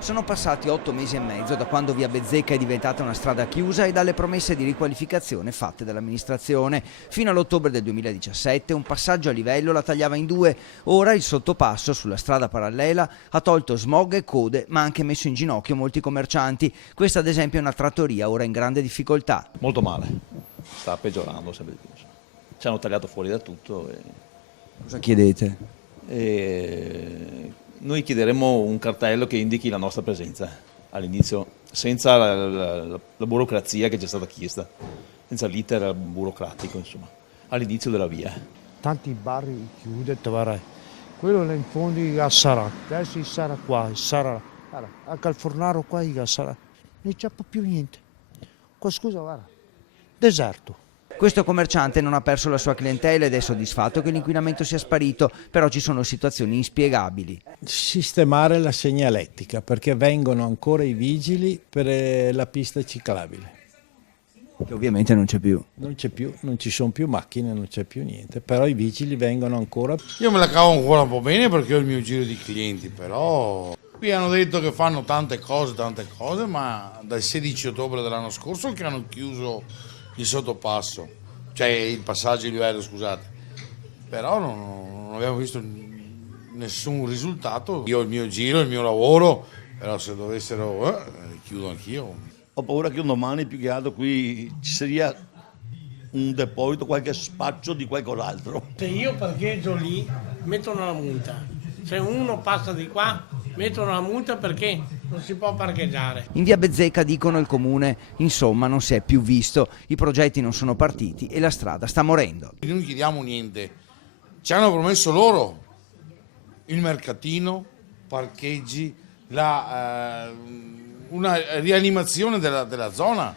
Sono passati 8 mesi e mezzo da quando via Bezzecca è diventata una strada chiusa e dalle promesse di riqualificazione fatte dall'amministrazione. Fino all'ottobre del 2017 un passaggio a livello la tagliava in due. Ora il sottopasso sulla strada parallela ha tolto smog e code, ma ha anche messo in ginocchio molti commercianti. Questa ad esempio è una trattoria ora in grande difficoltà. Molto male, sta peggiorando sempre di più. Ci hanno tagliato fuori da tutto. Cosa chiedete? Noi chiederemo un cartello che indichi la nostra presenza all'inizio, senza la burocrazia che ci è stata chiesta, senza l'iter burocratico, insomma, all'inizio della via. Tanti bar chiudono, quello là in fondo sarà, adesso sarà qua, sarà, anche al fornaro qua sarà, non c'è più niente. Qua scusa, guarda, deserto. Questo commerciante non ha perso la sua clientela ed è soddisfatto che l'inquinamento sia sparito, però ci sono situazioni inspiegabili. Sistemare la segnaletica perché vengono ancora i vigili per la pista ciclabile. Che ovviamente non c'è più. Non c'è più, non ci sono più macchine, non c'è più niente, però i vigili vengono ancora. Io me la cavo ancora un po' bene perché ho il mio giro di clienti, però qui hanno detto che fanno tante cose, ma dal 16 ottobre dell'anno scorso che hanno chiuso il sottopasso, cioè il passaggio di livello, scusate, però non abbiamo visto nessun risultato. Io ho il mio giro, il mio lavoro, però se dovessero chiudo anch'io. Ho paura che un domani più che altro qui ci sia un deposito, qualche spaccio di qualcos'altro. Se io parcheggio lì mettono la multa, se uno passa di qua mettono la multa perché non si può parcheggiare. In via Bezzecca dicono il comune, insomma non si è più visto, i progetti non sono partiti e la strada sta morendo. Non chiediamo niente, ci hanno promesso loro il mercatino, parcheggi, una rianimazione della zona.